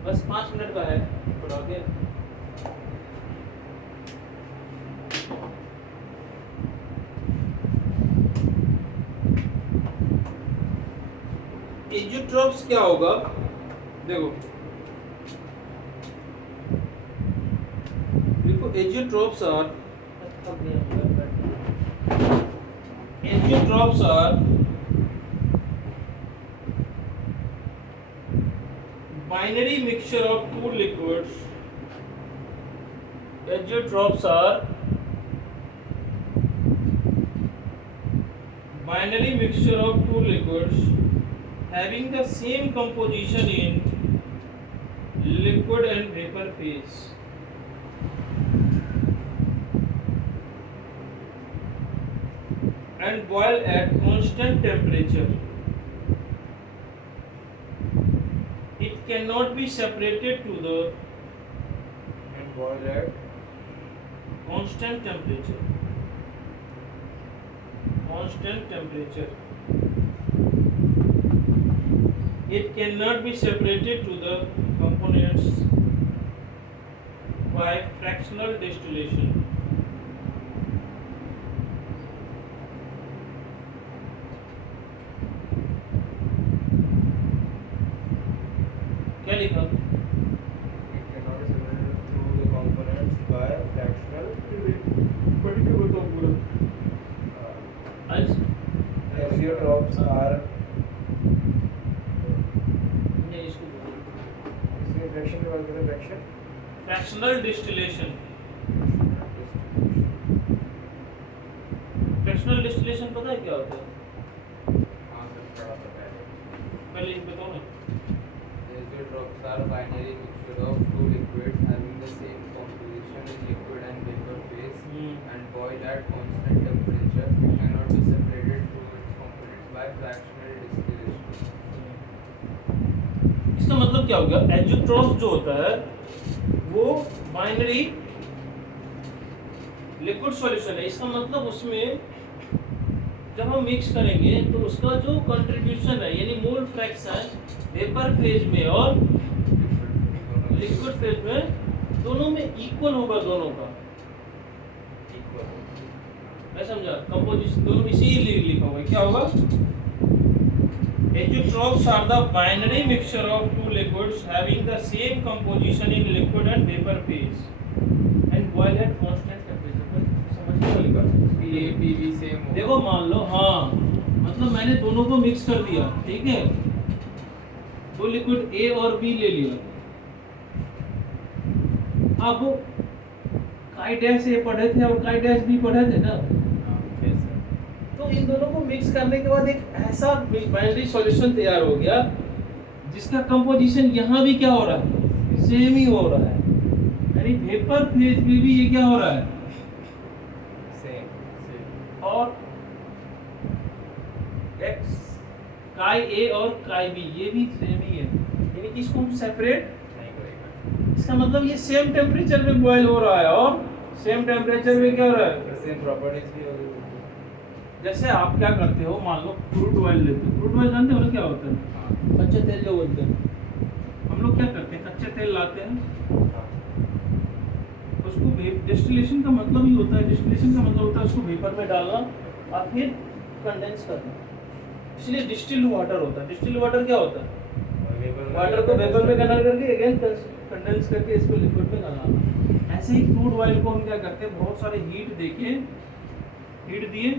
बस 5 मिनट का है, पढ़ा के। एजियोट्रोप्स क्या होगा, देखो azeotropes are binary mixture of two liquids. Azeotrophs are binary mixture of two liquids having the same composition in liquid and vapor phase. And boil at constant temperature. It cannot be separated to the and boil at constant temperature. Constant temperature. It cannot be separated to the components. by fractional distillation. क्या लिखा? It cannot be separated through the components by fractional पढ़ के बताओ पूरा. azeotrophs are नहीं इसको बोलो. इसमें फ्रैक्शन के बात करें fraction fractional distillation. Fractional distillation पता है क्या होता है? हाँ सर थोड़ा पता है पहले ये बताओ ना. azeotrophs are binary mixture of two liquids having the same composition in liquid and vapor phase and boil at constant temperature. It cannot be separated through its components by fractional distillation. इसका मतलब क्या हो गया? एजियोट्रॉफ जो होता है वो बाइनरी लिक्विड सॉल्यूशन है. इसका मतलब उसमें जब हम मिक्स करेंगे तो उसका जो कंट्रीब्यूशन है यानी मोल फ्रैक्शन वेपर फेज में और लिक्विड फेज में दोनों में इक्वल होगा. दोनों का मैं समझा. कंपोजिशन दोनों इसीलिए लिखा हुआ है. क्या होगा? Azeotrophs are the binary mixture of two liquids having the same composition in liquid and vapor phase and boil at constant temperature. समझ में लिखा PAPV सेम हो. देखो मान लो हाँ मतलब मैंने दोनों को मिक्स कर दिया. ठीक है, दो लिक्विड A और B ले लिया. अब काई डैश A पढ़े थे और काई डैश B पढ़े थे ना. तो इन दोनों को मिक्स करने के बाद एक ऐसा बाइनरी सॉल्यूशन तैयार हो गया जिसका कंपोजिशन यहाँ भी क्या हो रहा है? सेम ही हो रहा है. यानी वेपर फेज में भी ये क्या हो रहा है? सेम. और एक्स काई ए और काई बी ये भी सेम ही है. यानी कि इसको हम सेपरेट नहीं करेगा. इसका मतलब ये सेम टेम्परेचर पे बॉयल हो रहा है और सेम टेम्परेचर पे क्या हो रहा है? सेम प्रॉपर्टीज भी होगी. जैसे आप क्या करते हो, मान लो क्रूड ऑयल लेते हो. क्रूड ऑयल जानते हो ना क्या होता है? कच्चे तेल जो बोलते हैं. हम लोग क्या करते हैं? कच्चे तेल लाते हैं, उसको डिस्टिलेशन का मतलब ही होता है. डिस्टिलेशन का मतलब होता है उसको वेपर में डालना और फिर कंडेंस करना. इसलिए डिस्टिल्ड वाटर होता है. डिस्टिल्ड वाटर क्या होता है? वाटर को वेपर में कन्वर्ट करके अगेन कंडेंस करके इसको लिक्विड में डालना. ऐसे ही क्रूड ऑयल को हम क्या करते हैं? बहुत सारे हीट देके हीट दिए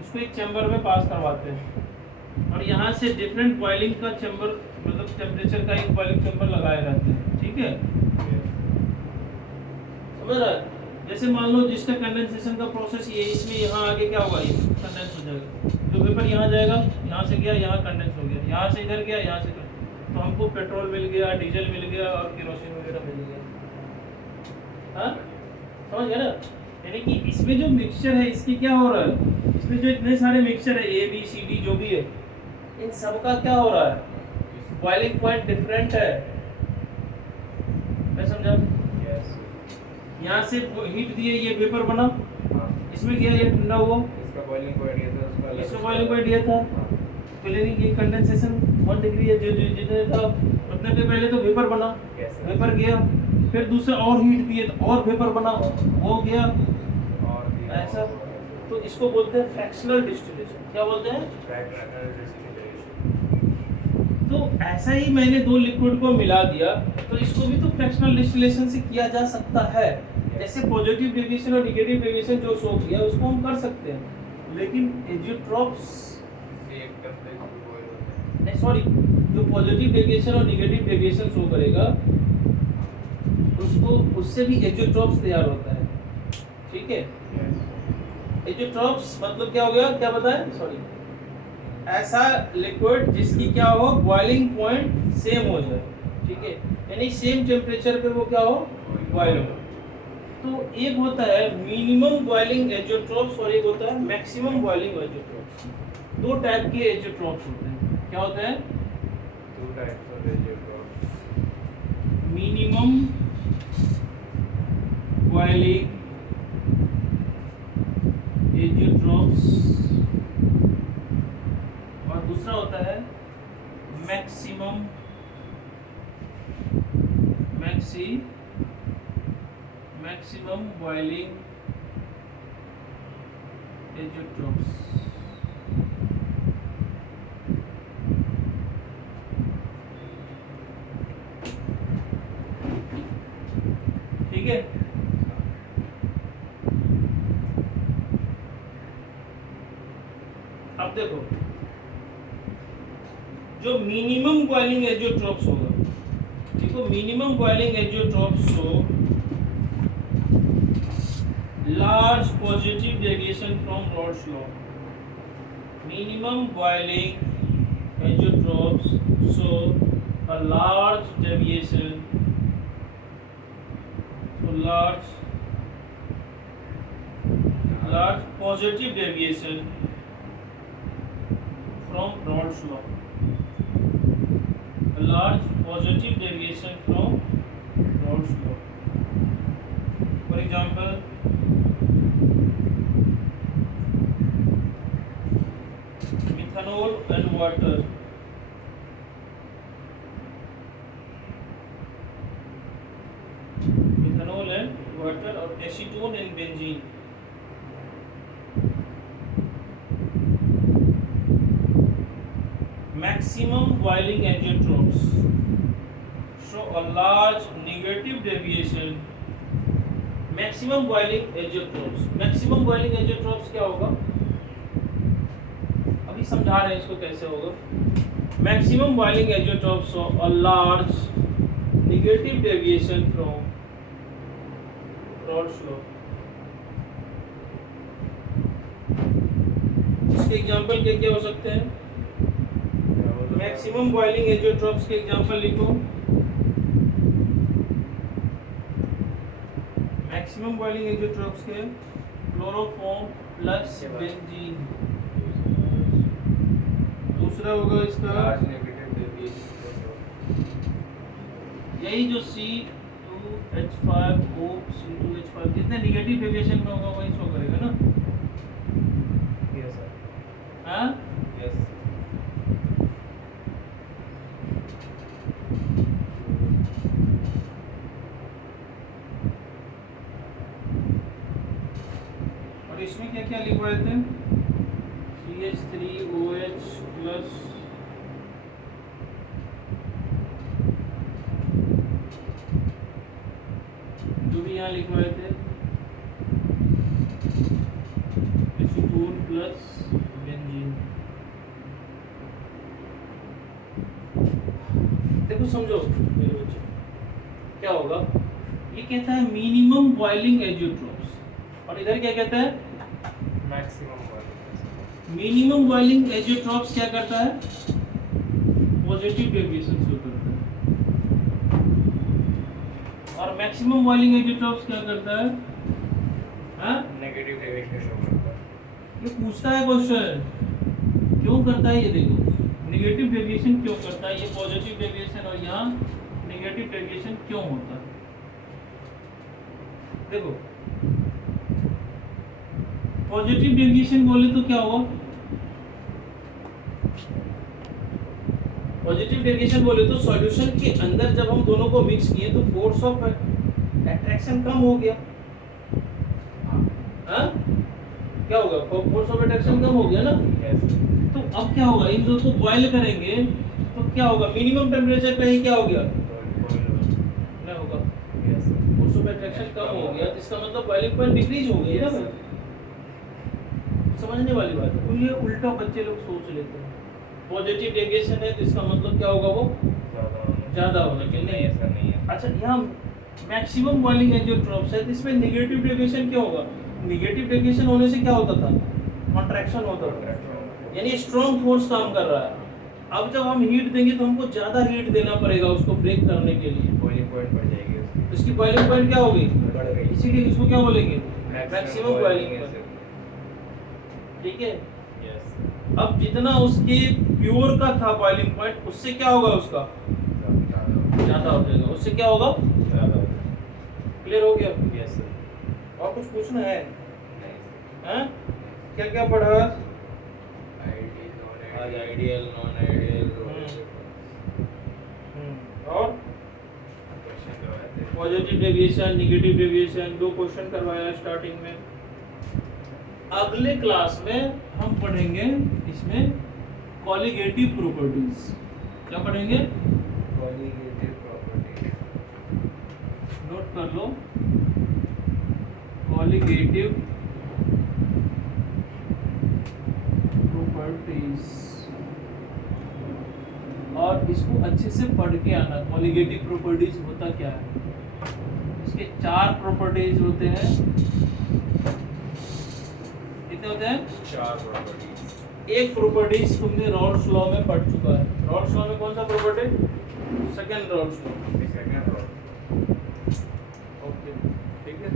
इसको एक चैम्बर में पास करवाते हैं और यहाँ से डिफरेंट बॉइलिंग का चैम्बर मतलब टेम्परेचर का एक बॉइलिंग चैम्बर लगाए रहते हैं. ठीक है, समझ रहा है? जैसे मान लो जिसका कंडेंसेशन का प्रोसेस ये इसमें यहाँ आगे क्या होगा? ये कंडेंस हो जाएगा. जो वेपर यहाँ जाएगा, यहाँ से गया यहाँ कंडेंस हो गया, यहाँ से इधर गया यहाँ से तो हमको पेट्रोल मिल गया, डीजल मिल गया और केरोसिन वगैरह मिल गया. हाँ समझ गया ना? यानी कि इसमें जो मिक्सचर है इसके क्या हो रहा है? इसमें जो इतने सारे मिक्सचर है ए बी सी डी जो भी है इन सब का क्या हो रहा है? बॉइलिंग पॉइंट डिफरेंट है. मैं समझा? यहाँ से हीट दिए ये वेपर बना, इसमें गया ये ठंडा हुआ. इसका बॉइलिंग पॉइंट ये था, उसका इसका बॉइलिंग पॉइंट ये था. पहले ये कंडेंसेशन 1 डिग्री है जो जितने था उतने पे पहले तो वेपर बना. वेपर गया फिर दूसरा और हीट दिए तो और वेपर बना वो गया. ऐसा तो इसको बोलते हैं फ्रैक्शनल डिस्टिलेशन. क्या बोलते हैं? Fractional distillation. तो ऐसा ही मैंने दो लिक्विड को मिला दिया तो इसको भी तो फ्रैक्शनल डिस्टिलेशन से किया जा सकता है. जैसे पॉजिटिव डेविएशन और नेगेटिव डेविएशन जो शो किया उसको हम कर सकते हैं. लेकिन एजियोट्रॉफ्स नहीं सॉरी जो पॉजिटिव डेविएशन और नेगेटिव डेविएशन शो करेगा उसको उससे भी एजियोट्रॉफ्स तैयार होता है. ठीक है, एजियोट्रॉफ्स मतलब क्या हो गया? क्या बताएं? सॉरी ऐसा लिक्विड जिसकी क्या हो? बॉइलिंग पॉइंट सेम हो जाए. ठीक है, यानी सेम टेम्परेचर पे वो क्या हो? बॉइल हो. तो एक होता है मिनिमम बॉइलिंग एजियोट्रॉफ्स और एक होता है मैक्सिमम बॉइलिंग एजियोट्रॉफ्स. दो टाइप के एजियोट्रॉफ्स होते हैं. क्या होते हैं? Two types of azeotropes. Minimum boiling azeotropes और दूसरा होता है मैक्सिमम एजियोट्रॉप्स। ठीक है, अब देखो जो मिनिमम बॉइलिंग एजियोट्रॉप्स होगा, देखो minimum boiling azeotropes show large positive deviation from Rod's law. Minimum boiling azeotrophs show a large deviation, so large positive deviation from Rod's law. A large positive deviation from Rod's law. For example, methanol and water. Methanol and water or acetone and benzene. Maximum boiling azeotrophs show a large negative deviation. Maximum boiling azeotrophs. Maximum boiling azeotrophs क्या होगा? अभी समझा रहे हैं इसको कैसे होगा। Maximum boiling azeotrophs show a large negative deviation from Rod's law. इसके एग्जांपल क्या क्या हो सकते हैं? मैक्सिमम बॉइलिंग एजियोट्रॉप्स के एग्जांपल लिखो। मैक्सिमम बॉइलिंग एजियोट्रॉप्स के क्लोरोफॉर्म प्लस बेंजीन। दूसरा होगा इसका यही जो C2H5O C2H5 कितने निगेटिव डेविएशन में होगा वही शो करेगा ना। यस सर, हाँ यस। और इसमें क्या क्या लिखवाए थे? CH3OH प्लस जो भी यहाँ लिखवाए थे एसीटोन प्लस बेंजीन। देखो समझो मेरे बच्चे क्या होगा, ये कहता है मिनिमम बॉइलिंग एजियोट्रॉप्स और इधर क्या कहता है मैक्सिमम मिनिमम बॉइलिंग एजियोट्रॉप्स क्या करता है? पॉजिटिव डेविएशन शो करता है और मैक्सिमम बॉइलिंग एजियोट्रॉप्स क्या करता है? हाँ नेगेटिव डेविएशन शो करता है। ये पूछता है क्वेश्चन क्यों करता है, ये देखो नेगेटिव डेविएशन क्यों करता है, ये पॉजिटिव डेविएशन और यहाँ नेगेटिव डेविएशन क्यों होता है। देखो पॉजिटिव डेविएशन बोले तो क्या होगा? पॉजिटिव डेविएशन बोले तो सॉल्यूशन के अंदर जब हम दोनों को मिक्स किए तो फोर्स ऑफ अट्रैक्शन कम हो गया। हाँ क्या होगा? फोर्स ऑफ अट्रैक्शन कम हो गया ना। तो अब क्या होगा, इन दोनों को बॉयल करेंगे तो क्या होगा? मिनिमम टेम्परेचर पे ही क्या हो गया ना होगा, फोर्स ऑफ अट्रैक्शन कम हो गया, तो इसका मतलब बॉइलिंग पॉइंट डिक्रीज हो गई ना। समझने वाली बात है, तो ये उल्टा बच्चे लोग सोच लेते हैं। पॉजिटिव डेविएशन है तो इसका मतलब क्या होगा? वो ज्यादा होगा कि नहीं? ऐसा नहीं है। अच्छा यहाँ मैक्सिमम बॉइलिंग एजियोट्रॉप्स है तो इसमें नेगेटिव डेविएशन क्यों होगा? नेगेटिव डेविएशन होने से क्या होता था? कॉन्ट्रैक्शन होता था, यानी स्ट्रॉन्ग फोर्स काम कर रहा है। अब जब हम हीट देंगे तो हमको ज्यादा हीट देना पड़ेगा उसको ब्रेक करने के लिए, बॉइलिंग पॉइंट बढ़ जाएगी उसकी। इसकी बॉइलिंग पॉइंट क्या होगी? बढ़ गई। इसीलिए इसको क्या बोलेंगे? मैक्सिमम मैक्सिमम बॉइलिंग है पॉइंट। ठीक है, यस। अब जितना उसके प्योर का था बॉइलिंग पॉइंट उससे क्या होगा? उसका ज्यादा हो जाएगा, उससे क्या होगा? ज्यादा। क्लियर हो गया? Yes sir. और कुछ पूछना है? नहीं हैं? क्या क्या पढ़ा? आज आइडियल नॉन आइडियल और क्वेश्चन करवाए थे। Positive deviation, negative deviation, 2 question करवाया स्टार्टिंग में। अगले क्लास में हम पढ़ेंगे इसमें कॉलिगेटिव प्रॉपर्टीज। क्या पढ़ेंगे? Colligative property. नोट कर लो, कॉलिगेटिव प्रॉपर्टीज, और इसको अच्छे से पढ़ के आना। कॉलिगेटिव प्रॉपर्टीज होता क्या है? इसके 4 प्रॉपर्टीज होते हैं। कितने होते हैं? 4 प्रॉपर्टीज। एक प्रॉपर्टीज तुमने रॉल्स लॉ में पढ़ चुका है। रॉल्स लॉ में कौन सा property? Second Rawls law. Second property. Okay, ठीक है।